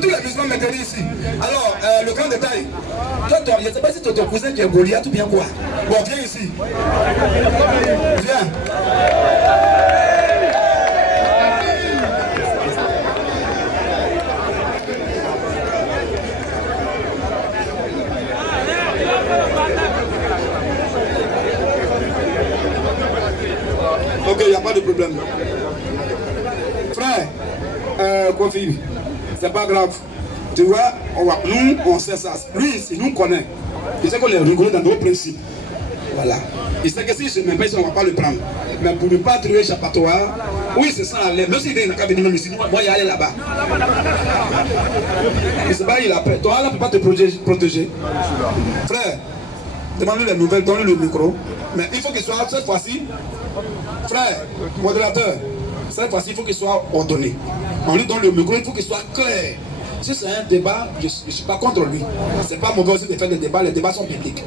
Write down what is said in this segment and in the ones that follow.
tous les musulmans maintenant ici. Alors, le grand détail. Toi, je ne sais pas si ton cousin qui est Goliath ou bien quoi. Bon, viens ici. Viens. Ok, il n'y a pas de problème. Frère, Kofi, c'est pas grave. Tu vois, nous, on sait ça. Lui, il nous connaît. Il sait qu'on est rigolé dans nos principes. Voilà. Il sait que si je ne m'aime pas, on ne va pas le prendre. Mais pour ne pas trouver échappatoire, oui, c'est ça. Même s'il vient, il n'a qu'à venir même ici. Moi, il y aller là-bas. Il se bat, il a peur. Toi, là, ne peut pas te protéger. Frère, demande-lui les nouvelles, donne-lui le micro. Mais il faut qu'il soit, cette fois-ci, frère, modérateur, cette fois-ci, il faut qu'il soit ordonné. On lui donne le micro, il faut qu'il soit clair. Si c'est un débat, je ne suis pas contre lui. Ce n'est pas mauvais aussi de faire des débats, les débats sont bibliques.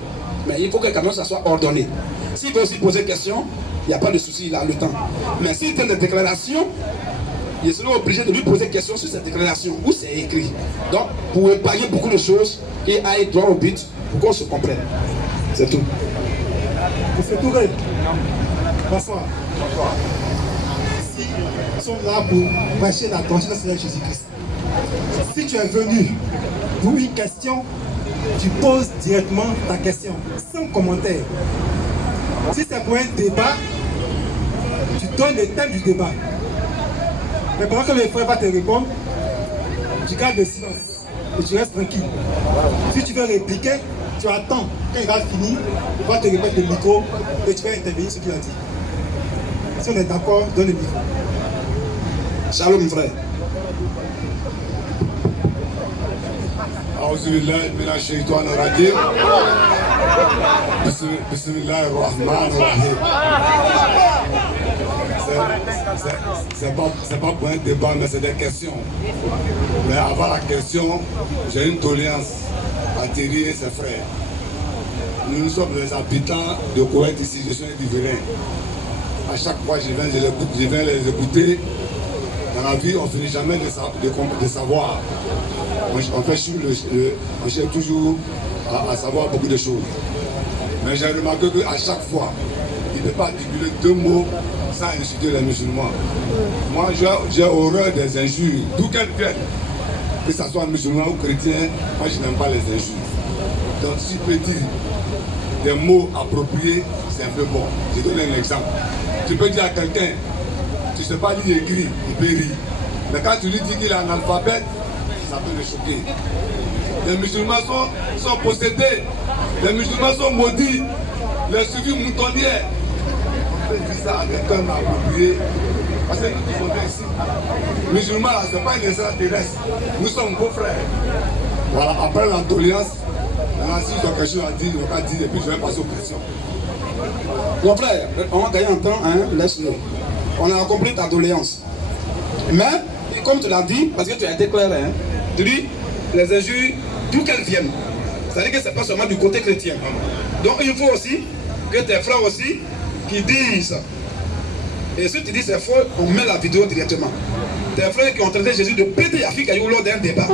Mais il faut que quand même ça soit ordonné. S'il veut aussi poser question, il n'y a pas de souci, il a le temps. Mais s'il fait des déclarations, il sera obligé de lui poser question sur cette déclaration, où c'est écrit. Donc, pour épargner beaucoup de choses et aller droit au but, pour qu'on se comprenne. C'est tout. Monsieur Touré, bonsoir. Ici, nous sommes là pour prêcher la doctrine de Seigneur Jésus-Christ. Si tu es venu pour une question, tu poses directement ta question, sans commentaire. Si c'est pour un débat, tu donnes le thème du débat. Mais pendant que le frère va te répondre, tu gardes le silence et tu restes tranquille. Si tu veux répliquer, tu attends. Quand il va finir, il va te remettre le micro et tu vas intervenir sur ce qu'il a dit. Si on est d'accord, donne le micro. Shalom, frère. Auzubillahi minash shaitanir rajim. Bismillahir rahmanir rahim. C'est pas pour un débat, mais c'est des questions. Mais avant la question, j'ai une doléance à Thierry et ses frères. Nous sommes les habitants de Koweït ici, je suis un Diverain. À chaque fois je viens les écouter. Dans la vie, on ne finit jamais de savoir. On cherche toujours à savoir beaucoup de choses. Mais j'ai remarqué qu'à chaque fois, il ne peut pas articuler 2 mots sans insulter les musulmans. Moi, j'ai horreur des injures, d'où qu'elles viennent. Que ce soit musulman ou chrétien, moi je n'aime pas les injures. Donc si tu peux dire des mots appropriés, c'est un peu bon. Je donne un exemple. Tu peux dire à quelqu'un, tu ne sais pas lire écrit, il peut rire. Mais quand tu lui dis qu'il est analphabète, ça peut le choquer. Les musulmans sont possédés, les musulmans sont maudits, les suivis moutonnières. On peut dire ça à quelqu'un approprié. Parce que nous tous sommes ici. Musulmans, ce n'est pas une extraterrestre. Nous sommes vos frères. Voilà, après l'intolérance, si ils ont quelque chose à dire, ils vont pas dire et puis je vais passer aux questions. Mon frère, on va gagner en temps, hein, laisse-le. On a compris ta doléance. Mais, comme tu l'as dit, parce que tu as été clair, hein, tu dis, les injures, d'où qu'elles viennent. C'est-à-dire que ce n'est pas seulement du côté chrétien. Donc il faut aussi que tes frères aussi, qui disent. Et si tu dis c'est faux, on met la vidéo directement. Tes frères qui ont traité Jésus de péter Afrique lors d'un débat.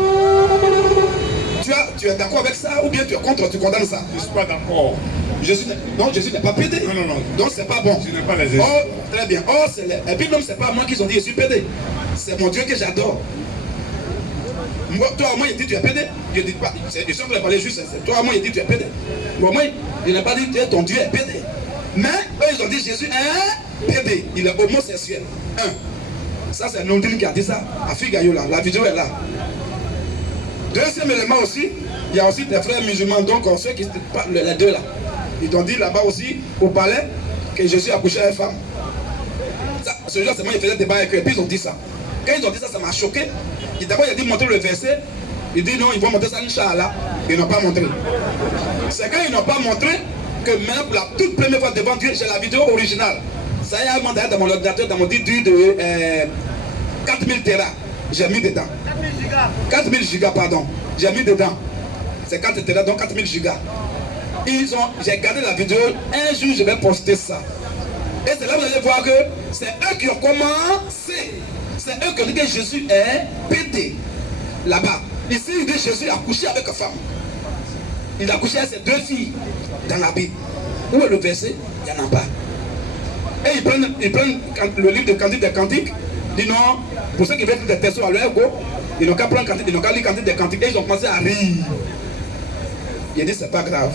Tu es d'accord avec ça ou bien tu es contre, tu condamnes ça? Je ne suis pas d'accord. Jésus n'est pas pédé. Non. Donc c'est pas bon. Je n'ai pas les esprits. Oh, très bien. Oh, et puis même c'est pas moi qui ont dit je suis pédé. C'est mon Dieu que j'adore. Moi, il dit tu es pédé. Je dis pas. Je suis en train de parler juste. Toi, moi, il dit tu es pédé. Bon, moi, il n'a pas dit que ton Dieu est pédé. Mais eux, ils ont dit Jésus est pédé. Il est homosexuel. Ça, c'est Nondine qui a dit ça. Afrique Gayola. La vidéo est là. Deuxième élément aussi, il y a aussi des frères musulmans, donc ceux qui parlent les deux là. Ils ont dit là-bas aussi, au palais, que Jésus a couché avec une femme. Ça, ce jour, c'est moi, ils faisaient débat avec eux, et puis ils ont dit ça. Quand ils ont dit ça, ça m'a choqué. D'abord, il a dit montrer le verset. Il dit non, ils vont montrer ça, Inch'Allah. Ils n'ont pas montré. C'est quand ils n'ont pas montré que même pour la toute première fois devant Dieu, j'ai la vidéo originale. Ça y est, dans mon ordinateur, dans mon disque de 4000 Tera. J'ai mis dedans. 4000 gigas, pardon. J'ai mis dedans. C'est 4 Tera, donc 4000 gigas. J'ai gardé la vidéo. Un jour, je vais poster ça. Et c'est là que vous allez voir que c'est eux qui ont commencé. C'est eux qui ont dit que Jésus est pété. Là-bas. Ici, il dit Jésus a couché avec une femme. Il a couché avec ses 2 filles dans la Bible. Où est le verset? Il n'y en a pas. Et ils prennent le livre de Cantique des Cantiques. Ils disent non, pour ceux qui veulent des textes à leur go, ils n'ont qu'à prendre Cantique, ils n'ont qu'à lire Cantique des Cantiques. Et ils ont commencé à rire. Il a dit c'est pas grave.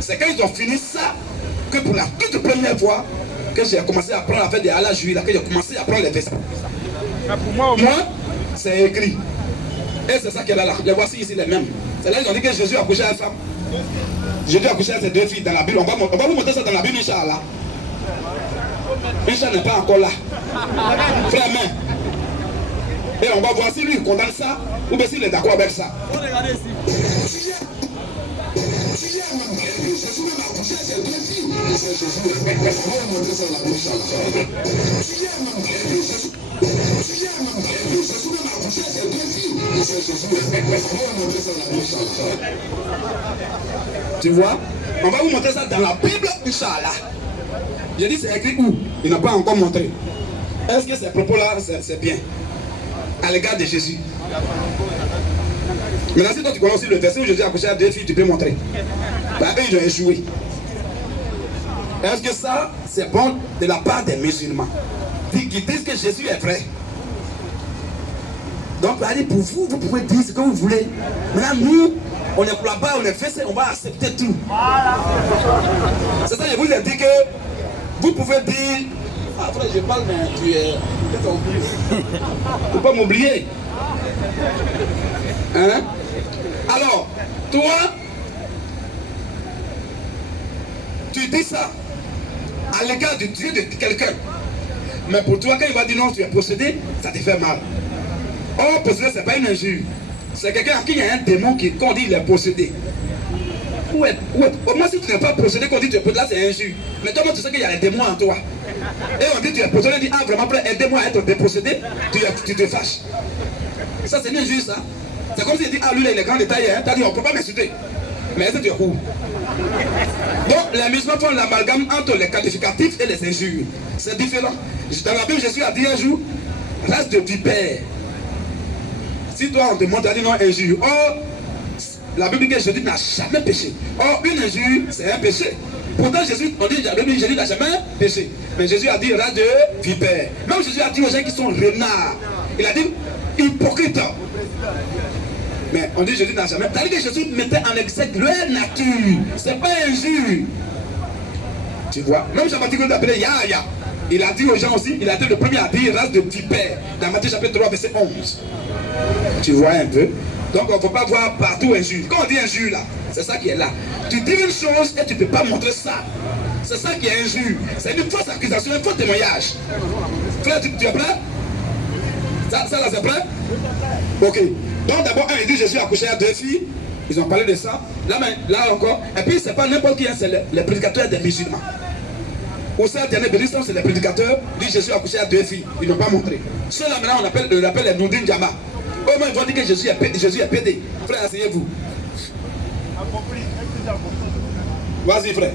C'est quand ils ont fini ça que pour la toute première fois que j'ai commencé à apprendre à faire des halas juifs, que j'ai commencé à apprendre les versets. Moi, c'est écrit. Et c'est ça qu'elle a là. Les voici ici les mêmes. C'est là qu'ils ont dit que Jésus a couché avec une femme. Jésus a couché avec ses 2 filles dans la Bible. On va vous montrer ça dans la Bible, Inch'Allah. Inch'Allah n'est pas encore là. Frère, main. Et on va voir si lui il condamne ça ou bien s'il est d'accord avec ça. Regardez ici. Tu vois? On va vous montrer ça dans la Bible, Inch'Allah. J'ai dit c'est écrit où? Il n'a pas encore montré. Est-ce que ces propos-là, c'est bien à l'égard de Jésus? Maintenant, si toi tu connais aussi le verset où Jésus a couché à 2 filles, tu peux montrer. Bah, eux, ils ont échoué. Est-ce que ça, c'est bon de la part des musulmans qui disent que Jésus est vrai? Donc, allez, pour vous, vous pouvez dire ce que vous voulez. Maintenant, nous, on est là-bas, on est fait, on va accepter tout. C'est ça, je vous ai dit que vous pouvez dire. Ah, frère, je parle, mais tu es. Il ne faut pas m'oublier. Hein? Alors, toi, tu dis ça à l'égard du Dieu de quelqu'un. Mais pour toi, quand il va dire non, tu es possédé, ça te fait mal. Or, possédé, ce n'est pas une injure. C'est quelqu'un à qui il y a un démon qu'on dit il est possédé. Au moins, si tu n'es pas possédé, qu'on dit tu es possédé, là c'est injure. Mais toi, tu sais qu'il y a un démon en toi. Et on dit tu es possédé, on dit ah vraiment, aidez-moi à être dépossédé, tu te fâches. Ça, c'est une injure, ça. C'est comme s'il dit ah lui, là, il est grand détail, hein. Tu as dit on ne peut pas m'insulter. Mais est-ce que tu es court? Donc, les musulmans font l'amalgame entre les qualificatifs et les injures. C'est différent. Dans la Bible, Jésus a dit un jour, race de vipère. Si toi on te montre, tu as dit non, injure. Or, la Bible dit que Jésus n'a jamais péché. Or, une injure, c'est un péché. Pourtant, Jésus, on dit, la Bible dit, Jésus n'a jamais péché. Mais Jésus a dit race de vipère. Même Jésus a dit aux gens qui sont renards. Il a dit hypocrite. Mais on dit Jésus n'a jamais. C'est-à-dire que Jésus mettait en exergue leur nature. C'est pas injure. Tu vois? Même Jean-Baptiste qu'on appelait Yahya. Il a dit aux gens aussi, il a été le premier à dire race de vipère. Dans Matthieu chapitre 3, verset 11. Tu vois un peu? Donc on ne peut pas voir partout injure. Quand on dit injure là, c'est ça qui est là. Tu dis une chose et tu ne peux pas montrer ça. C'est ça qui est injure. C'est une fausse accusation, un faux témoignage. Frère, tu es prêt? Ça là c'est prêt? Ok. Donc d'abord, il dit Jésus a couché à 2 filles. Ils ont parlé de ça. Là encore. Et puis c'est pas n'importe qui, hein, c'est les prédicateurs des musulmans. Au sein de bénédiction, c'est les prédicateurs. Dit Jésus a couché à 2 filles. Ils n'ont pas montré. Ceux-là maintenant, on appelle les Noudin Djama. Eux ils vont dire que Jésus est pédé. Frère, asseyez-vous. Vas-y, frère.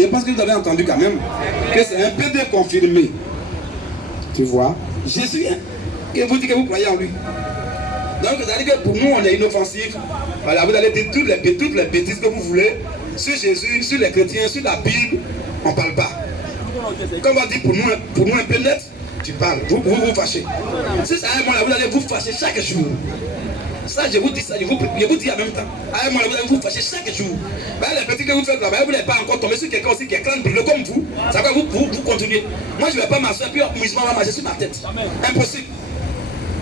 Je pense que vous avez entendu quand même que c'est un PD confirmé. Tu vois, Jésus, hein, que vous dites que vous croyez en lui. Donc, vous allez dire que pour nous, on est inoffensif. Voilà, vous allez dire toutes les bêtises que vous voulez sur Jésus, sur les chrétiens, sur la Bible. On ne parle pas. Quand on va dire pour nous un peu net, tu parles. Vous fâchez. Si ça à un moment là, vous allez vous fâcher chaque jour. Ça, je vous dis ça, je vous dis en même temps. À un moment là, vous allez vous fâcher chaque jour. Ben, les petits que vous faites là-bas, vous n'êtes pas encore tombé sur quelqu'un aussi qui est crâne brûlé comme vous. Ça va vous continuer. Moi, je ne vais pas m'asseoir, puis le musulman va marcher sur ma tête. Impossible.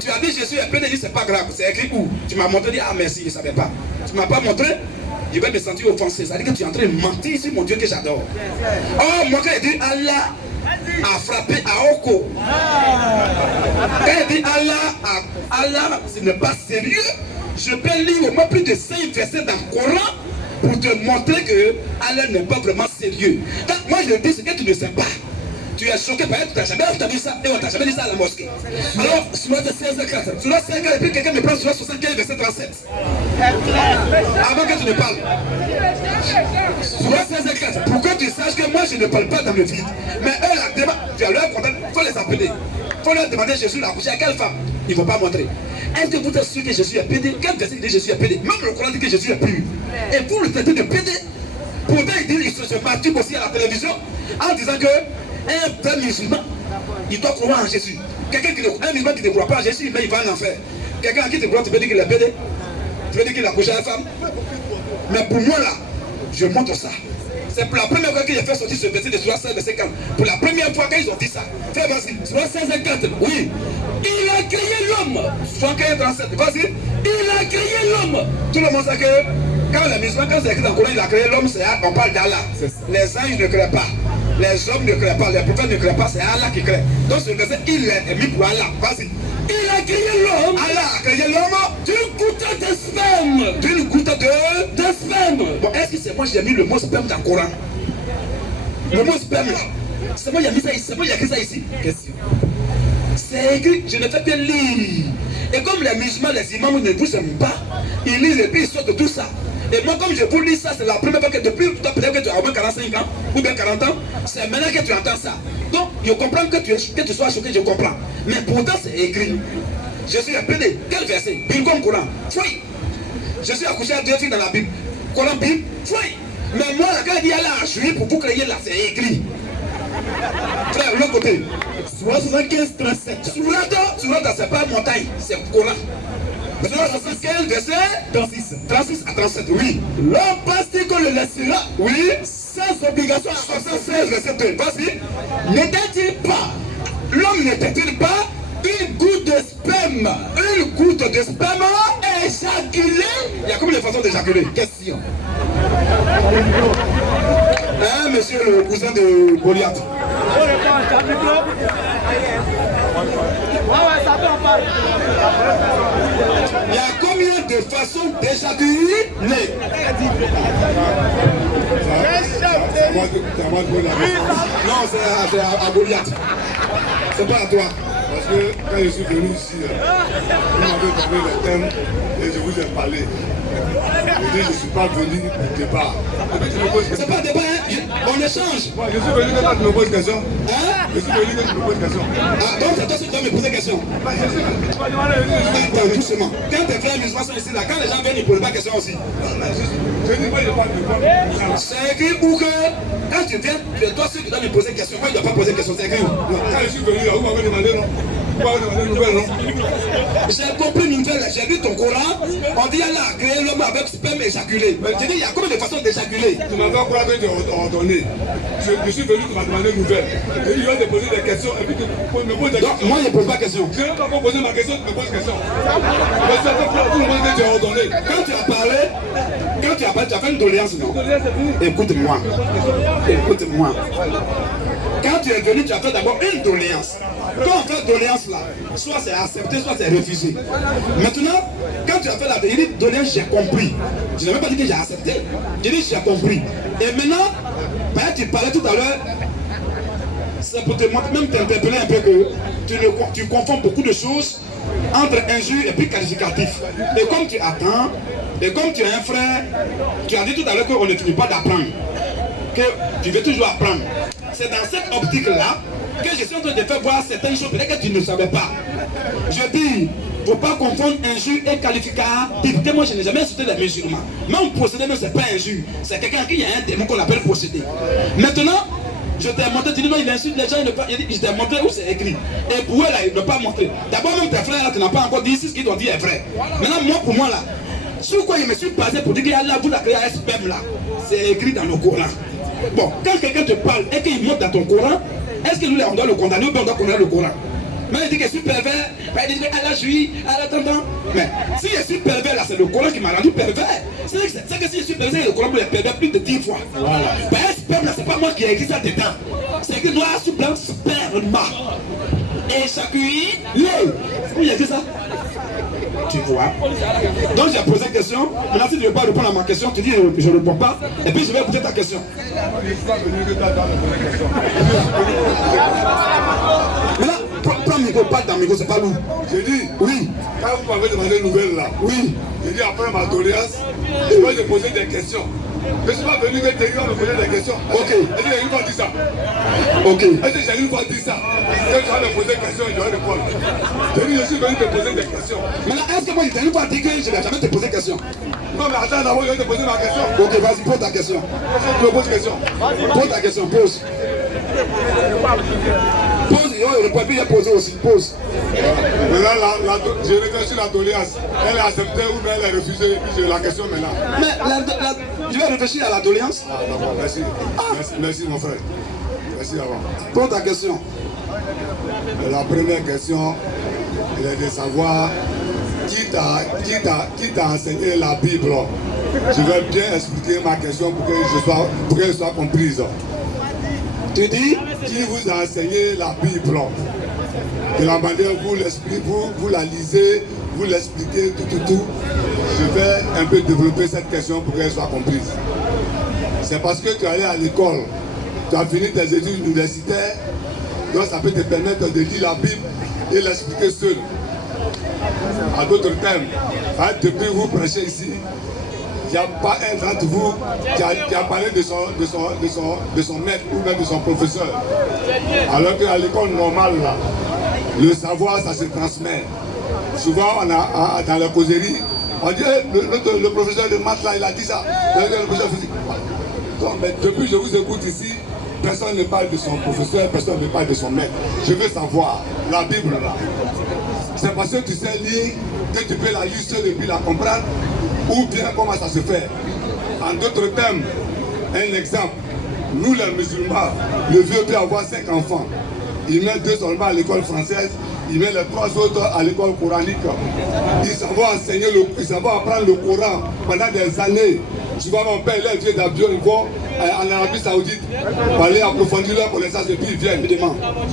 Tu as dit Jésus est pédé, dit c'est pas grave. C'est écrit où? Tu m'as montré, dit ah merci, je ne savais pas. Tu ne m'as pas montré, je vais me sentir offensé. Ça veut dire que tu es en train de mentir sur mon Dieu que j'adore. Oh, moi quand il dit Allah, a frappé à Oko. Quand il dit Allah, ce n'est pas sérieux. Je peux lire au moins plus de 5 versets dans le Coran pour te montrer que Allah n'est pas vraiment sérieux. Donc moi je dis ce que tu ne sais pas. Tu es choqué par exemple, tu n'as jamais entendu ça et on t'a jamais dit ça à la mosquée. Alors, sur la 16h4, sur la 16h4, et puis quelqu'un me prend sur la 75, verset 37. Avant que tu ne parles. Sur la 16h4, pour que tu saches que moi je ne parle pas dans le vide. Mais eux, la demande, tu as leur contact, il faut les appeler. Il faut leur demander Jésus l'a accouché à quelle femme. Ils ne vont pas montrer. Est-ce que vous êtes sûr que Jésus est pédé? Quel verset dit Jésus est pédé? Même le Coran dit que Jésus est pur. Et vous le traitez de pédé. Pourtant, il dit qu'il se masturbe aussi à la télévision en disant que un vrai musulman, il doit croire en Jésus. Un musulman qui ne croit pas en Jésus, mais il va en enfer. Quelqu'un qui te croit, tu peux dire qu'il est pédé. Tu peux dire qu'il a couché à la femme. Mais pour moi là, je montre ça. C'est pour la première fois que j'ai fait sortir ce verset de Surah 16, verset 4. Pour la première fois qu'ils ont dit ça. Frère, vas-y. Surah 16, 4. Oui. Il a créé l'homme. Surah 15, 37. Vas-y. Il a créé l'homme. Tout le monde sait que quand les musulmans, quand c'est écrit dans le Coran, il a créé l'homme, on parle d'Allah. Les anges ne créent pas. Les hommes ne créent pas. Les prophètes ne créent pas. C'est Allah qui crée. Donc ce verset, il est mis pour Allah. Vas-y. Il a créé l'homme. Allah a créé l'homme d'une goutte de sperme. D'une goutte de sperme. Bon, est-ce que c'est moi qui ai mis le mot sperme dans le Coran? Le mot sperme là. C'est moi qui ai mis ça ici. C'est moi qui ai écrit ça ici. Question. C'est écrit, je ne fais que lire. Et comme les musulmans, les imams ne vous aiment pas, ils lisent et puis ils sortent de tout ça. Et moi, comme je vous lis ça, c'est la première fois que depuis, peut-être que tu as au moins 45 ans ou bien 40 ans, c'est maintenant que tu entends ça. Donc, je comprends que tu sois choqué, je comprends. Mais pourtant, c'est écrit. Je suis appelé. Quel verset? Bible comme Coran. Oui. Je suis accouché à 2 filles dans la Bible. Coran, Bible. Oui. Mais moi, quand il dit Allah a joué pour vous créer là, c'est écrit. Frère, l'autre côté. Surah 75, 37. Surah, c'est pas montagne, c'est Coran. Surah 75, verset 36 à 37, oui. L'homme pense-t-il qu'on le laissera, oui, sans obligation. 76, verset 2, vas-y. N'était-il pas, l'homme n'était-il pas une goutte de sperme? Une goutte de sperme éjaculée? Il y a combien de façons d'éjaculer? Question. Hein, monsieur le cousin de Goliath? Il y a combien de façons d'éjaculer? Non, c'est à Goliath. C'est pas à toi. Parce que quand je suis venu ici, vous m'avez donné le thème et je vous ai parlé. Je dis, je ne suis pas venu pour débat. C'est pas débat, hein? On échange. Moi, je suis venu quand tu me poses question. Hein? Je suis venu quand tu me poses question. Ah, donc c'est toi qui dois me poser question. Attends, doucement. Quand tes frères musulmans sont ici, là, quand les gens viennent, ils ne posent pas question aussi. Je dis, moi, je parle de quoi? C'est écrit où que quand tu viens, c'est toi ceux qui doivent me poser question. Moi, il ne doit pas poser question. C'est écrit où? Quand je suis venu, là, vous m'avez demandé, non? Vous m'avez demandé une nouvelle, non? J'ai compris une nouvelle. J'ai lu ton Coran. On dit Allah a créé l'homme avec sperme éjaculé. Mais j'ai dit, il y a combien de façons d'éjaculer? Tu m'avais encore ordonné. Je suis venu, tu m'as demandé une nouvelle. Et tu vas te poser des questions et puis tu me poses des questions. Moi, je ne pose pas question. Je n'ai pas encore posé ma question, tu me poses question. Mais c'est tout le monde que tu as ordonné. Quand tu as parlé, tu as fait une doléance, non? Écoute-moi. Écoute-moi. Quand tu es venu, tu as fait d'abord une doléance. Quand on fait doléance là, soit c'est accepté, soit c'est refusé. Maintenant, quand tu as fait la doléance, j'ai compris. Je n'ai même pas dit que j'ai accepté. J'ai dit j'ai compris. Et maintenant, tu parlais tout à l'heure, c'est pour te montrer, même t'interpeller un peu que tu confonds beaucoup de choses entre injure et puis qualificatif. Et comme tu attends, et comme tu es un frère, tu as dit tout à l'heure qu'on ne finit pas d'apprendre. Que tu veux toujours apprendre. C'est dans cette optique-là que je suis en train de faire voir certaines choses peut-être que tu ne savais pas. Je dis, il ne faut pas confondre injure et qualificatif. Moi, je n'ai jamais insulté les musulmans. Même procédé, ce n'est pas injure. C'est quelqu'un qui a un démon qu'on appelle procédé. Maintenant, je t'ai montré, tu dis non, il insulte les gens, je t'ai montré où c'est écrit. Et pour eux, là, il ne pas montré. D'abord, même tes frères, là, tu n'as pas encore dit si ce qu'ils t'ont dit est vrai. Maintenant, moi, pour moi, là, sur quoi je me suis basé pour dire que Allah vous a créé un sperme là, c'est écrit dans le Coran. Bon, quand quelqu'un te parle et qu'il monte dans ton Coran, est-ce que nous, on doit le condamner ou bien on doit condamner le Coran? Mais il dit que je suis pervers. Il dit qu'elle a joui, elle a tendance. Mais si je suis pervers là, c'est le Coran qui m'a rendu pervers. C'est que si je suis pervers, c'est le Coran pour les pervers plus de 10 fois. Voilà. Ben, ce sperme là, c'est pas moi qui ai écrit ça dedans. C'est écrit noir sur blanc, sperme. Et chacune, où il y a écrit ça? Tu vois. Donc j'ai posé une question. Maintenant, si tu ne veux pas répondre à ma question, tu dis je ne réponds pas. Et puis je vais écouter ta question. Maintenant, prends le micro, pas dans le micro, c'est pas lourd. J'ai dit, Oui. quand vous m'avez demandé une nouvelle là, Oui. j'ai dit après ma doléance, je vais te poser des questions. Je ne suis pas venu que tu vas me poser des questions. Ok. Est-ce que j'ai une fois dit ça? Ok. Est-ce que j'ai une fois dit ça? Quand tu vas me poser des questions, je vais répondre. J'ai dit, je suis venu te poser des questions. Maintenant, est-ce que moi, je t'ai une fois dit que je ne vais jamais te poser question? Non, mais attends, d'abord, je vais te poser ma question. Ok, vas-y, pose ta question. Je me pose une question. Pose ta question, pose. Pose, il répond, puis il a posé aussi, pose. Maintenant, je reviens sur la doléance. Elle a accepté ou bien elle a refusé. Et puis j'ai la question maintenant. Mais je vais réfléchir à la doléance. Ah, d'accord, merci. Merci, mon frère. Merci avant. Pose ta question. La première question, elle est de savoir qui t'a enseigné la Bible. Je vais bien expliquer ma question pour qu'elle soit comprise. Tu dis? Qui vous a enseigné la Bible? De la manière vous la lisez, vous l'expliquez, tout. Je vais un peu développer cette question pour qu'elle soit comprise. C'est parce que tu es allé à l'école, tu as fini tes études universitaires, donc ça peut te permettre de lire la Bible et l'expliquer seul. À d'autres termes, depuis que vous prêchez ici, il n'y a pas un d'entre vous qui a parlé de son maître ou même de son professeur. Alors qu'à l'école normale, là, le savoir, ça se transmet. Souvent, dans la causerie, on dit le professeur de maths, là, il a dit ça. Le professeur physique. Donc, mais depuis que je vous écoute ici, personne ne parle de son professeur, personne ne parle de son maître. Je veux savoir, la Bible, là, c'est parce que tu sais lire que tu peux la lire seule et puis la comprendre, ou bien comment ça se fait. En d'autres termes, un exemple, nous les musulmans, le vieux peut avoir 5 enfants. Il met 2 seulement à l'école française, il met les 3 autres à l'école coranique. Ils s'en vont enseigner, ils s'en vont apprendre le Coran pendant des années. Souvent mon père, il est vieux d'avion, ils vont en Arabie Saoudite pour aller approfondir leur connaissance et puis ils viennent.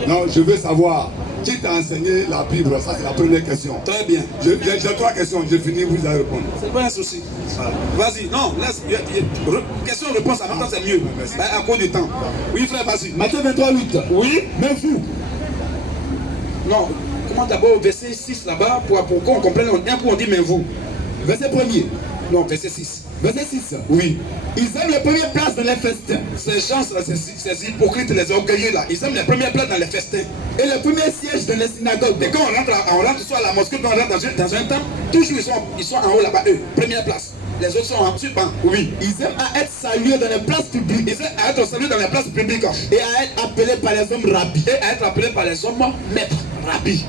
Non, je veux savoir. Qui t'a enseigné la Bible? Ça, c'est la première question. Très bien. J'ai 3 questions, j'ai fini, vous allez répondre. C'est pas un souci. Vas-y, non, laisse. Question-réponse, en même temps, c'est mieux. À cause du temps. Oui, frère, vas-y. Matthieu 23, 8. Oui. Même vous. Non, comment d'abord verset 6 là-bas pour qu'on comprenne. Un coup, on dit mais vous. Verset 1er. Non, verset 6. Verset 6. Oui. Ils aiment les premières places dans les festins. Ces gens-là, ces hypocrites, les orgueilleux là, ils aiment les premières places dans les festins. Et les premiers sièges dans les synagogues. Et quand on rentre soit à la mosquée, quand on rentre dans un temple, toujours ils sont en haut là-bas, eux, première place. Les autres sont en suivant. Oui. Ils aiment à être salués dans les places publiques. Ils aiment à être salués dans les places publiques. Et à être appelés par les hommes rabbis. Et à être appelés par les hommes maîtres, rabbis.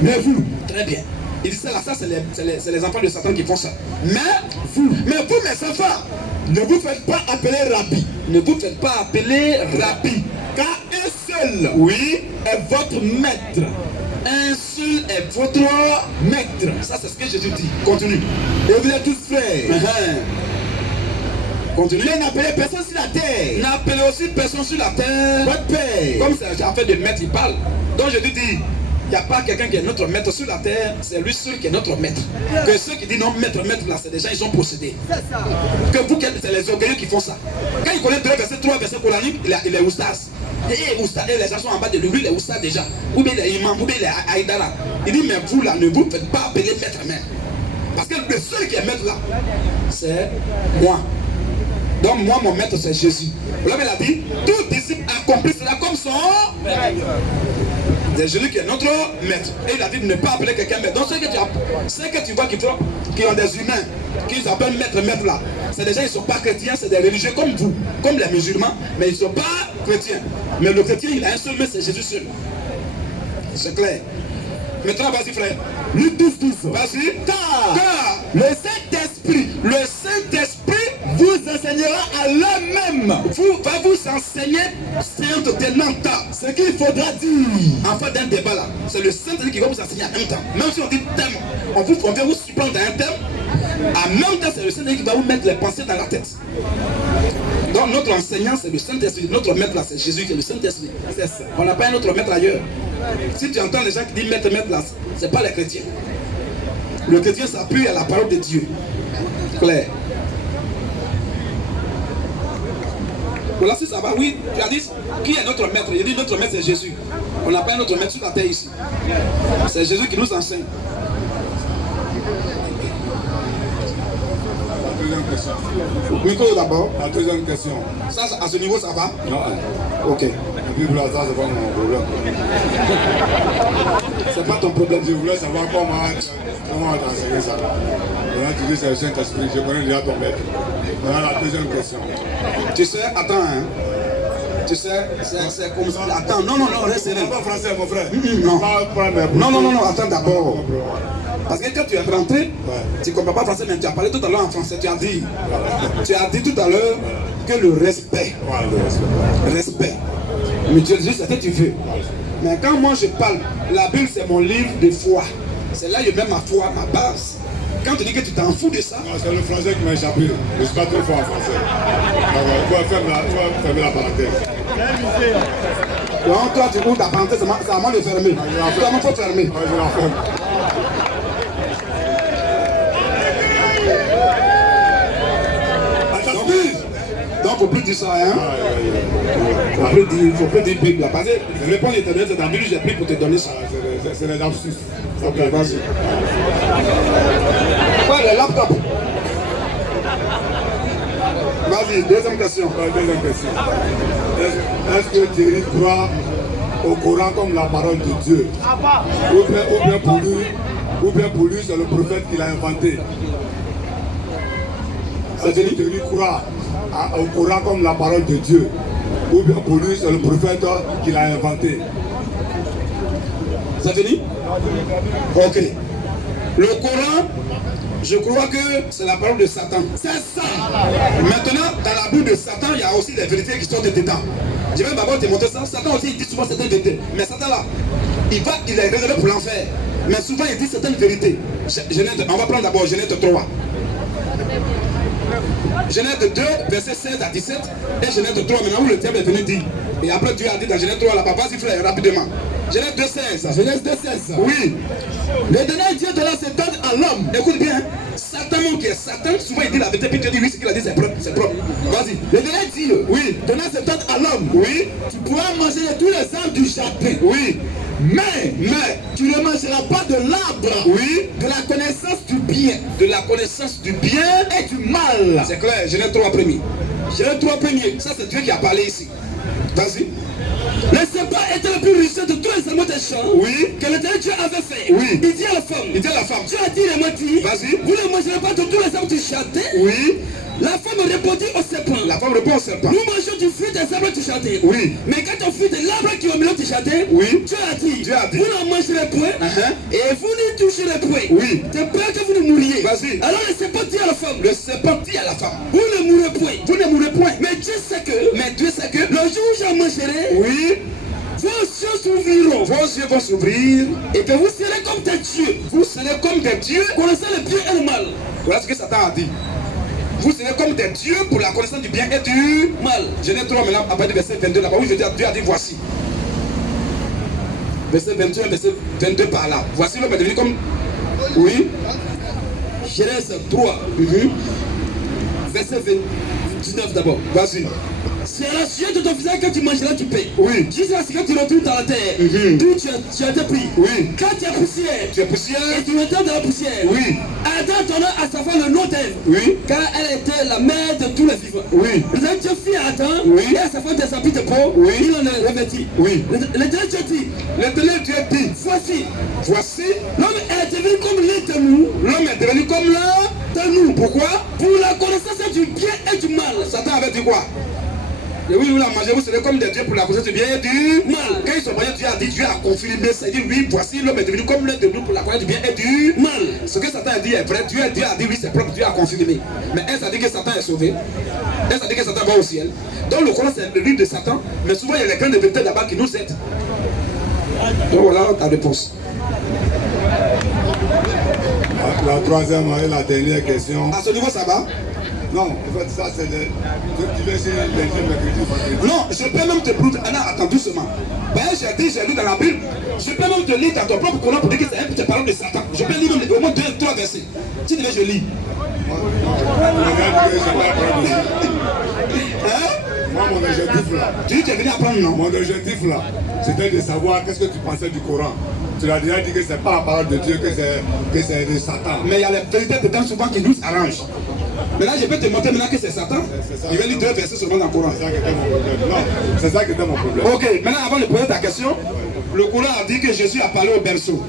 Mais vous, très bien. Il dit ça, c'est les enfants de Satan qui font ça. Mais vous, mes enfants, ne vous faites pas appeler rabbi. Ne vous faites pas appeler rabbi. Car un seul, oui, est votre maître. Un seul est votre maître. Ça, c'est ce que Jésus dit. Continue. Et vous êtes tous frères. Continue. Il n'appelait personne sur la terre. N'appelez aussi personne sur la terre. Votre père. Comme c'est en fait de maître, il parle. Donc Jésus dit, il n'y a pas quelqu'un qui est notre maître sur la terre, c'est lui seul qui est notre maître. Que ceux qui disent non, maître, là, c'est des gens, ils sont possédés. Que vous, c'est les orgueilleux qui font ça. Quand il connaît 2 versets, 3 versets coraniques, il est oustas. Et les gens sont en bas de lui, il est oustas déjà. Ou bien il est imam, ou bien il est aïdara. Il dit, mais vous là, ne vous faites pas appeler maître même. Parce que le seul qui est maître là, c'est moi. Donc moi, mon maître, c'est Jésus. Vous l'avez dit, tout disciple accomplit cela comme son maître. C'est Jésus qui est notre maître. Et il a dit de ne pas appeler quelqu'un maître. Donc ceux que tu vois qui ont des humains, qu'ils appellent maître là, c'est des gens qui ne sont pas chrétiens, c'est des religieux comme vous, comme les musulmans, mais ils ne sont pas chrétiens. Mais le chrétien, il a un seul maître, c'est Jésus seul. C'est clair. Maintenant, vas-y frère. Luc 12, 12. Vas-y. Car le Saint-Esprit vous vous enseignera à l'heure même. Va vous enseigner sainte tenanta. Ce qu'il faudra dire. En fait d'un débat là, c'est le Saint-Esprit qui va vous enseigner en même temps. Même si on dit thème, on vient vous surprendre dans un thème. En même temps, c'est le Saint-Esprit qui va vous mettre les pensées dans la tête. Donc notre enseignant, c'est le Saint-Esprit. Notre maître là, c'est Jésus qui est le Saint-Esprit. On n'a pas un autre maître ailleurs. Si tu entends les gens qui disent maître là, c'est pas les chrétiens. Le chrétien s'appuie à la parole de Dieu. Claire. Voilà, si ça va, oui, tu as dit, qui est notre maître? Il dit, notre maître c'est Jésus. On n'a pas un autre maître sur la terre ici. C'est Jésus qui nous enseigne. La deuxième question. Micro d'abord. La deuxième question. Ça, à ce niveau, ça va? Non. Ok. Et puis pour l'instant, c'est pas mon problème. C'est pas ton problème. Je voulais savoir comment t'enseigner ça. Maintenant, tu dis c'est le Saint-Esprit. Je connais déjà ton maître. Voilà la deuxième question. Tu sais, attends, hein. Tu sais, c'est comme ça. Attends, non, reste C'est pas français, mon frère. Non. Non, attends d'abord. Parce que quand tu es rentré, tu ne comprends pas français, mais tu as parlé tout à l'heure en français. Tu as dit tout à l'heure que le respect. Respect. Mais tu dis ce que tu veux. Mais quand moi je parle, la Bible c'est mon livre de foi. C'est là que je mets ma foi, ma base. Quand tu dis que tu t'en fous de ça. Non, c'est le français qui m'a échappé. Je ne suis pas trop fort en français. Tu vas fermer la parenthèse. Donc toi tu ouvres ta parenthèse, c'est à moi de fermer. Toi, il faut fermer. Je la ferme. Donc, faut plus dire ça, hein? Faut plus dire Bible là. Parce que réponse éternelle, c'est dans la Bible, j'ai pris pour te donner ça. C'est les lapsus. Ok, vas-y. Ouais, le laptop. Vas-y, deuxième question. Deuxième question. Est-ce que Thierry croit au Coran comme la parole de Dieu? Ou bien pour lui, c'est le prophète qui l'a inventé? Est-ce que Thierry croit au Coran comme la parole de Dieu? Ou bien pour lui, c'est le prophète qui l'a inventé? Ça finit? Ok. Le Coran, je crois que c'est la parole de Satan. C'est ça. Maintenant, dans la bouche de Satan, il y a aussi des vérités qui sortent dedans. Je vais d'abord te montrer ça. Satan aussi, il dit souvent certaines vérités. Mais Satan là, il est réservé pour l'enfer. Mais souvent, il dit certaines vérités. On va prendre d'abord Genèse 3. Genèse 2, verset 16 à 17. Et Genèse 3, maintenant où le diable est venu dire. Et après Dieu a dit dans Genèse 3, là-bas, vas-y frère, rapidement. Genèse 2, 16. Genèse 2, 16. Oui. L'éternel Dieu donna cet ordre à l'homme. Écoute bien, Satan, qui est Satan, souvent il dit la vérité, puis Dieu dit oui, ce qu'il a dit c'est propre, c'est propre. Vas-y. L'éternel dit, oui, donna cet ordre à l'homme. Oui. Tu pourras manger de tous les arbres du jardin. Oui. Mais tu ne mangeras pas de l'arbre. Oui. De la connaissance du bien. De la connaissance du bien et du mal. C'est clair, Genèse 3 premier. Genèse 3 premier. Ça c'est Dieu qui a parlé ici. Vas-y. Le serpent était le plus riche de tous les animaux des champs. Oui. Que l'éternel Dieu avait fait. Oui. Il dit à la femme. Dieu a dit, il m'a dit. Vas-y. Vous ne mangerez pas de tous les arbres du jardin. Oui. La femme répondit au serpent. La femme répond au serpent. Nous mangeons du fruit des arbres du jardin. Oui. Mais quand on fruit de l'arbre qui est au milieu du jardin, oui. Dieu a dit. Vous n'en mangerez point. Et vous n'y toucherez point. Oui. De peur que vous ne mouriez. Vas-y. Alors le serpent dit à la femme. Le serpent dit à la femme. Vous ne mourrez point. Vous ne mourrez point. Mais Dieu sait que. Le jour où j'en mangerai. Oui. Vos yeux s'ouvriront. Vos yeux vont s'ouvrir. Et que vous serez comme des dieux. Vous serez comme des dieux. Connaissant le bien et le mal. Voilà ce que Satan a dit. Vous serez comme des dieux pour la connaissance du bien et du mal. Genèse 3 maintenant, à partir du verset 22 là-bas, où Dieu a dit voici. Verset 21, verset 22 par là. Voici l'homme est devenu comme. Oui. Genèse 3. Verset 19 d'abord. Vas-y. C'est à la suite de ton visage que tu mangeras du pain. Oui. Jusqu'à ce que tu retournes dans la terre. D'où tu as été pris. Oui. Quand tu es poussière. Tu es poussière. Et tu retournes dans la poussière. Oui. Adam donna à sa femme le nom d'Ève. Oui. Car elle était la mère de tous les vivants. Oui. L'éternel Dieu fit à Adam. Oui. Et à sa femme des habits de peau. Oui. Il en est revêti. Oui. L'éternel Dieu dit. L'éternel Dieu dit. Voici. L'homme est devenu comme l'un de nous. L'homme est devenu comme l'un de nous. Pourquoi? Pour la connaissance du bien et du mal. Satan avait dit quoi? Et oui, vous la mangez, vous serez comme des dieux pour la connaissance du bien et du mal. Quand ils sont mangés, Dieu a dit, Dieu a confirmé ça. Il dit, oui, voici l'homme est devenu comme l'un de nous pour la connaissance du bien et du mal. Ce que Satan a dit est vrai. Dieu a dit, oui, c'est propre, Dieu a confirmé. Mais est-ce a dit que Satan est sauvé? Est-ce a dit que Satan va au ciel? Donc le Coran, c'est le livre de Satan. Mais souvent, il y a les grains de vérité là-bas qui nous aident. Donc voilà ta réponse. La troisième et la dernière question. À ce niveau, ça va? Non, en fait, ça c'est le. Tu veux essayer lundi, mercredi. Non, je peux même te prouver. Attends doucement. Ben, j'ai lu dans la Bible. Je peux même te lire dans ton propre Coran pour dire que c'est un petit parole de Satan. Je peux lire même au moins 2-3 versets. Si tu veux, je lis. Moi, mon objectif là. Tu dis que tu es venu apprendre, non? Mon objectif là, c'était de savoir qu'est-ce que tu pensais du Coran. Tu l'as déjà dit que c'est pas la parole de Dieu, que c'est de Satan. Mais il y a les vérités dedans souvent qui nous arrangent. Maintenant, je peux te montrer maintenant que c'est Satan. Il va lire 2 versets seulement dans le Coran. C'est ça qui était mon problème. Non, c'est ça qui était mon problème. Ok, maintenant avant de poser ta question, le Coran a dit que Jésus a parlé au berceau.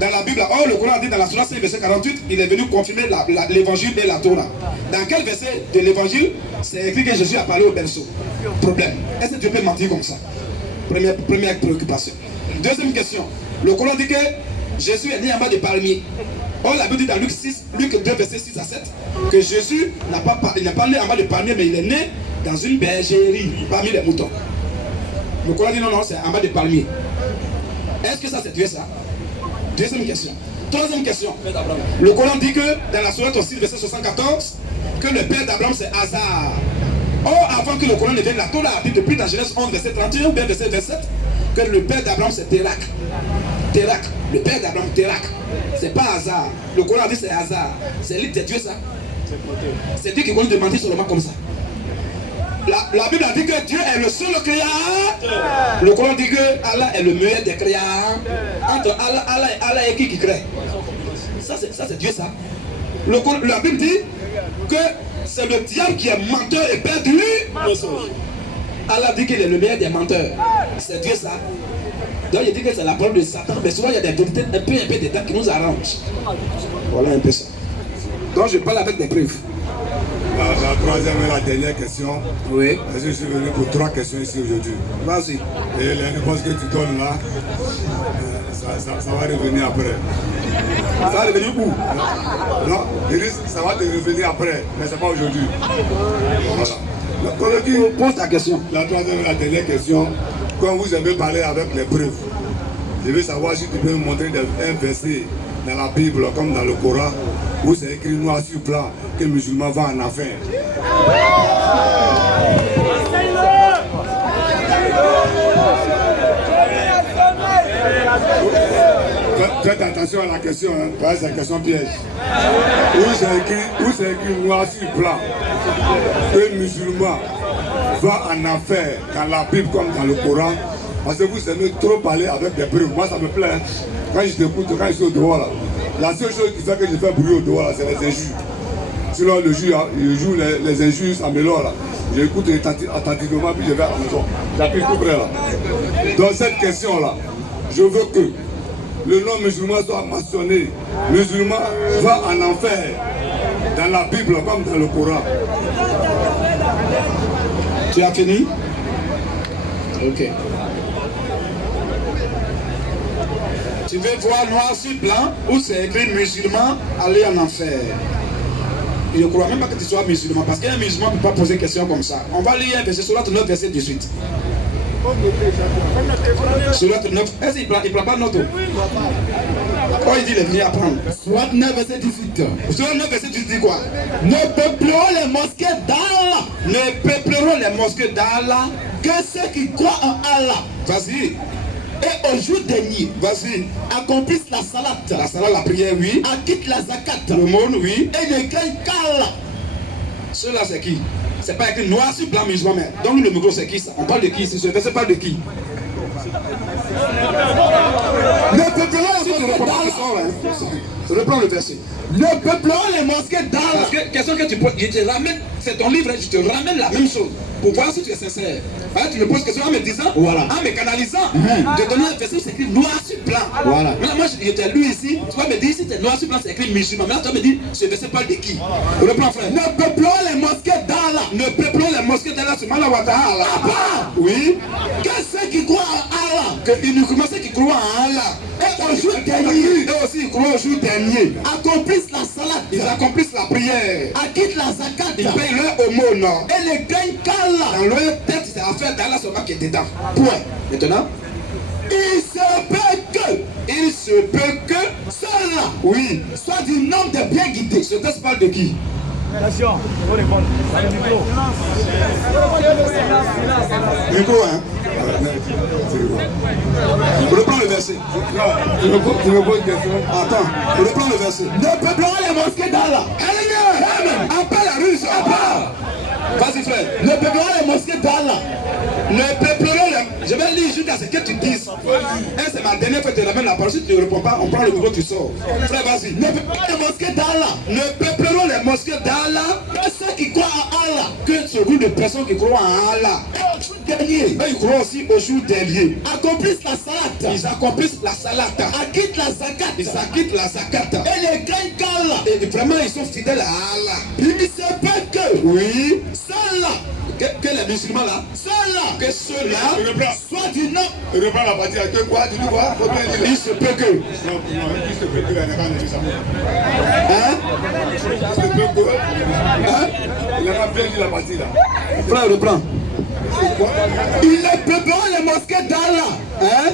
Dans la Bible, le Coran a dit dans la Sourate 5, verset 48, il est venu confirmer l'évangile et la Torah. Dans quel verset de l'évangile c'est écrit que Jésus a parlé au berceau? Problème. Est-ce que Dieu peut mentir comme ça? Première préoccupation. Deuxième question. Le Coran dit que Jésus est né en bas de palmier. Or, la Bible dit dans Luc 2, verset 6 à 7, que Jésus n'a pas né en bas de palmier, mais il est né dans une bergerie parmi les moutons. Le Coran dit non, c'est en bas de palmier. Est-ce que ça c'est Dieu ça? Deuxième question. Troisième question. Le Coran dit que dans la Sourate 6, verset 74, que le père d'Abraham c'est Hazar. Or, avant que le Coran ne vienne, la Torah a dit depuis dans Genèse 11, verset 31 ou bien verset 27, que le père d'Abraham c'est Térak. Térak. Le père d'Abraham, Térak. C'est pas Hazar. Le Coran a dit c'est Hazar. C'est Dieu ça. C'est Dieu qui va nous demander seulement comme ça. La Bible a dit que Dieu est le seul créateur. Le Coran dit que Allah est le meilleur des créateurs. Entre Allah et qui crée? Ça c'est Dieu ça. La Bible dit que c'est le diable qui est menteur et père du mensonge. Allah dit qu'il est le meilleur des menteurs. C'est Dieu ça. Donc il dit que c'est la parole de Satan. Mais souvent il y a des vérités un peu dedans qui nous arrangent. Voilà un peu ça. Donc je parle avec des preuves. La troisième et la dernière question. Oui. Parce que je suis venu pour 3 questions ici aujourd'hui. Vas-y. Et les réponses que tu donnes là, ça va revenir après. Ça va revenir où? Non, je dis, ça va te revenir après, mais c'est pas aujourd'hui. Voilà. Pose ta question. La troisième et la dernière question. Quand vous aimez parler avec les preuves, je veux savoir si tu peux me montrer un verset dans la Bible comme dans le Coran où c'est écrit noir sur blanc que le musulman va en enfer. Faites attention à la question, hein, parce que c'est une question piège. Où c'est écrit noir sur blanc que le musulman va en enfer dans la Bible comme dans le Coran. Parce que vous aimez trop parler avec des preuves. Moi ça me plaît. Hein. Quand je t'écoute, quand je suis au dehors là, la seule chose qui fait que je fais bruit au dehors là, c'est les injures. Sinon le jour les injures s'améliorent là. J'écoute attentivement puis je vais à la maison. J'appuie tout près là. Dans cette question là, je veux que le nom musulman soit mentionné. Musulman va en enfer dans la Bible comme dans le Coran. Tu as fini? Ok. Tu veux voir noir sur blanc où c'est écrit musulman aller en enfer. Je ne crois même pas que tu sois musulman parce qu'un musulman ne peut pas poser question comme ça. On va lire un verset, Sourate 9, verset 18. Sourate 9, est-ce qu'il ne prend pas notre? Quand il dit il est venu apprendre. Sourate 9, verset 18. Sourate 9, verset 18 dit quoi? Ne peupleront les mosquées d'Allah. Ne peupleront les mosquées d'Allah Que ceux qui croient en Allah. Vas-y. Et au jour dernier, vas-y, accomplissent la salat. La salat, la prière, oui. Acquittent la zakat. Le monde, oui. Et ne craignent qu'Allah. Ceux-là, c'est qui? C'est pas écrit noir sur blanc musulman, mais donne-nous le micro, c'est qui ça? On parle de qui ici? Ce verset parle de qui? Ne peupleront les mosquées d'Allah. Reprends le verset. Ne peupleront les mosquées d'Allah. Parce que question que tu poses, je te ramène, c'est ton livre, je te ramène la même chose pour voir si tu es sincère. Alors, tu me poses question en me disant, Voilà. en me canalisant, de donner un verset où c'est écrit noir sur blanc. Voilà. Maintenant, moi, je t'ai lu ici, tu vas me dire si c'est noir sur blanc, c'est écrit musulman. Maintenant, tu vas me dire, ce verset parle de qui? Reprends, frère. Ne peupleront les mosquées d'Allah. Ne peuplons les mosquées d'Allah sur Mala Wata'ala. Oui. Que ceux qui croient en Allah Que uniquement ceux qui croient en Allah. et au jour dernier Et aussi, ils croient au jour dernier. accomplissent la salat, Ils accomplissent la prière. acquittent la zakat Ils payent leur aumône. et ne craignent qu'Allah. Dans leur tête, c'est affaire d'Allah seulement qui est dedans. Point. Maintenant, Il se peut il se peut que ceux-là oui. soient du nombre de bien guidés. Ce texte parle de qui? Attention, faut répondre. Avec le micro. Micro, hein? Reprends le verset. Tu me poses une question. Attends, reprends le verset. Ne peupleront les mosquées d'Allah. Appelle la rue, appelle. Vas-y, frère. Ne peupleront les mosquées d'Allah. Ne peuplerons les... Je vais lire jusqu'à ce que tu dises. C'est ma dernière fois que tu ramènes la parole. Si tu ne réponds pas, on prend le micro, tu sors. Frère, vas-y. Ne peupleront les mosquées d'Allah. Ne peuplerons les mosquées d'Allah Que ceux qui croient en Allah que ce groupe de personnes qui croient en Allah. et au jour dernier Mais ils croient aussi au jour dernier. accomplissent la salat, Ils accomplissent la salata. acquittent la zakat Ils acquittent la zakat. et ne craignent qu'Allah. Et vraiment, ils sont fidèles à Allah. Il se peut que Oui. ceux-là, Que les musulmans là, ceux-là que ceux-là, soient du nombre. Je reprends la partie avec quoi? Tu dis quoi? Faut bien dire. il se peut que. Non, il se peut que la n'a pas dit ça. Hein? Il se peut que. Hein? Il n'a pas bien dit la partie là. Frère, reprends. Ils ne peupleront les mosquées d'Allah. Hein?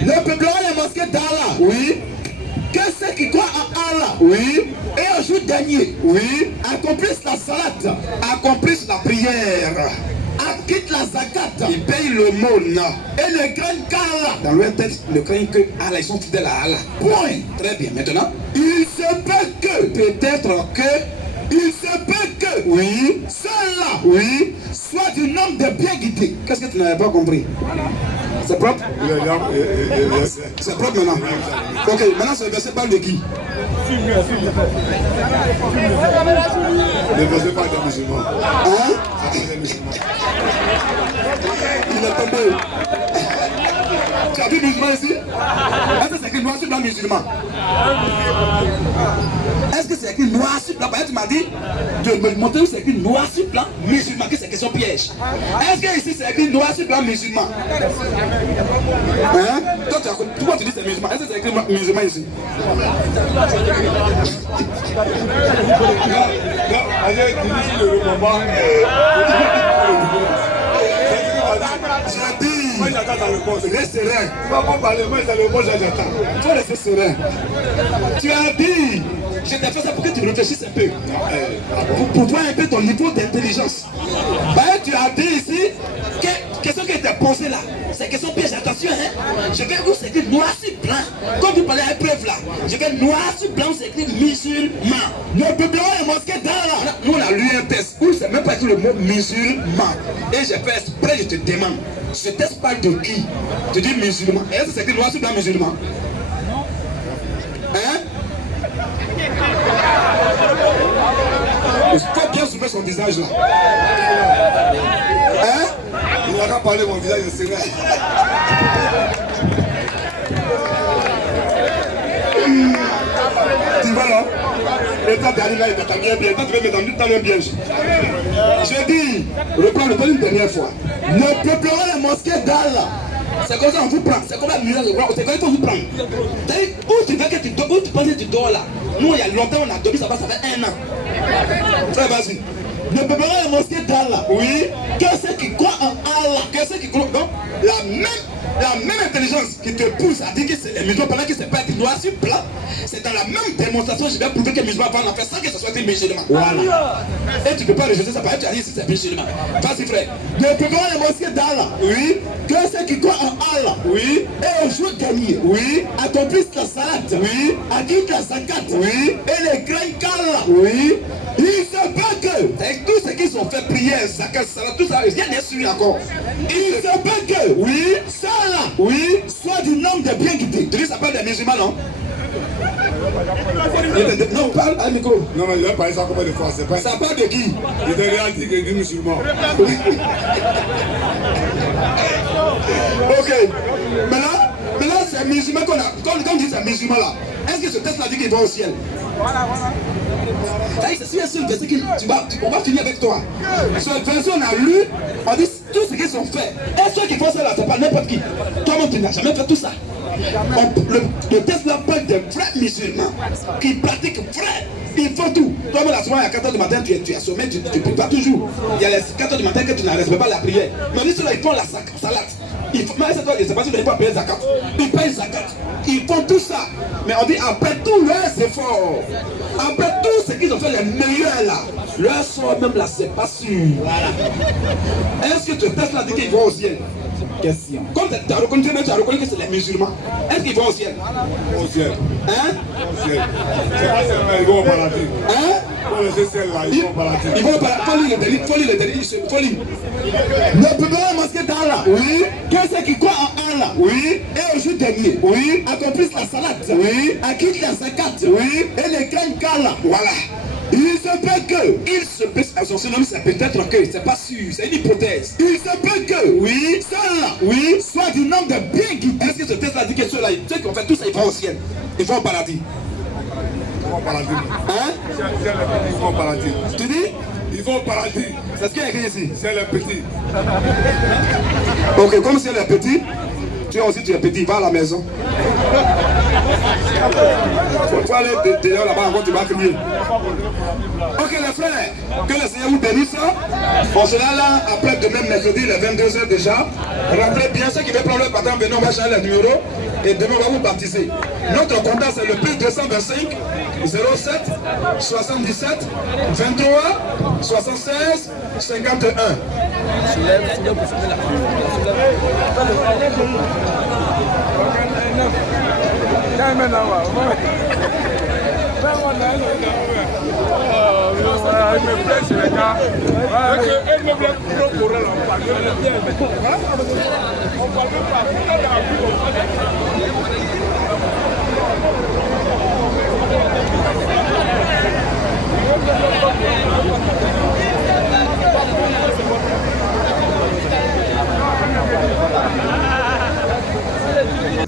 Ne peupleront les mosquées d'Allah. Oui. Que ceux qui croient en Allah Oui. et au jour dernier Oui. accomplissent la salat, Accomplissent la prière. acquittent la zakat Ils payent l'aumône. et ne craignent qu'Allah. Dans leur tête, ils ne craignent que Allah. Ils sont fidèles à Allah. Point. Très bien. Maintenant, Il se peut que, peut-être que. il se peut que Oui. ceux-là Oui. soient du nombre de bien guidés. Qu'est-ce que tu n'avais pas compris? C'est propre? C'est propre maintenant. Ok, maintenant ce verset parle de qui? Ne faisez pas des musulmans. Hein? Ça fait des musulmans. Il est tombé. Tu as vu musulman ici? Est-ce que c'est écrit noir sur blanc musulman? Est-ce que c'est écrit noir sur blanc? Tu m'as dit de me montrer où c'est écrit noir sur blanc musulman, que c'est question piège. Est-ce que ici c'est écrit noir sur blanc musulman? Hein? Toi, pourquoi tu dis c'est musulman? Est-ce que c'est écrit musulman ici? Non, allez, tu dis si je ne réponds pas. J'ai dit, Moi j'attends ta réponse. reste serein. Tu vas pas parler, moi ta réponse j'attends. Tu vas rester serein. Tu as dit, je t'ai fait ça pour que tu réfléchisses un peu. Pour voir un peu ton niveau d'intelligence. Ben, tu as dit ici, que question qui était posée là, c'est question piège, attention, hein. Je vais où c'est écrit noir sur blanc. Quand vous parlez à l'épreuve là, je vais noir sur blanc, c'est écrit musulman. Ne peupleront les mosquées d'Allah. Nous on a lu un texte où c'est même pas écrit le mot musulman. Et j'ai fait exprès, je te demande, ce texte parle de qui? Tu dis musulman. Est-ce que c'est écrit noir sur blanc musulman? Hein? Il faut bien soulever son visage là. Hein? Il n'a qu'à parler, mon visage est serein. Tu vois là? Et toi, t'arrives là, il t'attend bien. Toi, tu veux me dans le piège. Je dis, reprends le temps une dernière fois. Ne peupleront les mosquées d'Allah. C'est comme ça on vous prend. C'est comme la nuage de roi. C'est comme ça qu'on vous prend. C'est-à-dire, où tu veux que tu dors, où tu penses que tu dors là. Nous, il y a longtemps, on a dormi, ça fait 1 an. Frère, vas-y. Ne peupleront les mosquées d'Allah. Oui. Que ceux qui croient en Allah. Que ceux qui croient. Donc, la même intelligence qui te pousse à dire que c'est les musulmans pendant que c'est pas écrit noir sur blanc, c'est dans la même démonstration que je vais prouver que les musulmans vont en faire sans que ce soit écrit musulman. Voilà. Et tu ne peux pas rejeter ça parce que tu as dit ici c'est musulman. Vas-y, frère. Ne peupleront les mosquées d'Allah. Oui. Que ceux qui croient en Allah. Oui. Et au jour dernier. Oui. Accomplissent la salat. Oui. Acquittent la zakat. Oui. Et ne craignent qu'Allah. Oui. Il se peut que. C'est tous ceux qui sont fait prière, zakat, salat, tout ça, rien n'est suivi encore. Il se peut que. Oui. Ceux-là. Oui. Soit du nombre de bien guidés. Tu dis ça parle des musulmans, non? Non, parle à un micro. Non, il a parlé ça combien de fois? C'est pas. Ça parle de qui? Il était réel dit qu'il dit musulman. Ok. Maintenant c'est musulman qu'on a. Quand on dit c'est musulman là, est-ce que ce texte-là dit qu'il va au ciel? C'est un seul verset on va finir avec toi. Sur le verset on a lu, on dit tout ce qu'ils ont fait. Et ceux qui font ça là, c'est pas n'importe qui. Toi-même tu n'as jamais fait tout ça. Le texte là parle de vrais musulmans qui pratiquent vrai. Ils font tout. Toi-même la soirée à 4h du matin, tu es assommé, tu ne pries pas toujours. Il y a les 4h du matin que tu ne respectes pas la prière. Mais on dit ceux-là, ils font la salade. Mais je ne sais pas si vous n'avez pas payé zakat. Ils payent zakat. Ils font tout ça. Mais on dit après tous leurs efforts, après tout ce qu'ils ont fait les meilleurs là, leur sort même là, c'est pas sûr. Voilà. Est-ce que tu testes là dit qu'ils vont au ciel? Question. Comme tu as reconnu que c'est les musulmans, est-ce qu'ils vont au ciel? Au ciel. Hein? Au ciel. C'est pas seulement ils vont au paradis. Hein? Pour laisser celle-là, ils vont au paradis. Ils vont au paradis. Faut lire le délit. Faut lire. Le plus grand mosquée d'Allah. Oui. Qu'est-ce qui croit en Allah? Oui. Et au jour dernier. Oui. Accomplissent la salade. Oui. Acquittent la zakat. Oui. Et les craignent qu'Allah. Voilà. Il se peut que, son nom c'est peut-être que, c'est pas sûr, c'est une hypothèse. Il se peut que, oui, ceux-là, oui, soit du nombre de bien guidés. Est-ce que ce texte a dit que ceux-là, ceux qui ont fait tout ça, ils vont au ciel, ils vont au paradis? Ils vont au paradis. Hein? Ils vont au paradis. Tu dis? Ils vont au paradis. C'est ce qu'il y a écrit ici. C'est les petits. Ok, comme c'est les petits, tu es petit, va à la maison. Il faut aller dehors là-bas encore, tu vas crier. Ok les frères, que le Seigneur vous bénisse. On sera là après demain mercredi, les 22h déjà. Rentrez bien, ceux qui veulent prendre leur baptême, venez, on va changer le numéro. Et demain on va vous baptiser. Notre contact c'est le plus 225 07 77 23 76 51.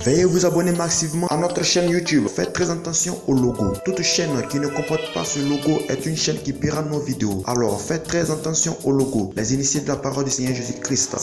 Veuillez vous abonner massivement à notre chaîne YouTube. Faites très attention au logo. Toute chaîne qui ne comporte pas ce logo est une chaîne qui paiera nos vidéos. Alors faites très attention au logo. Les initiés de la parole du Seigneur Jésus-Christ.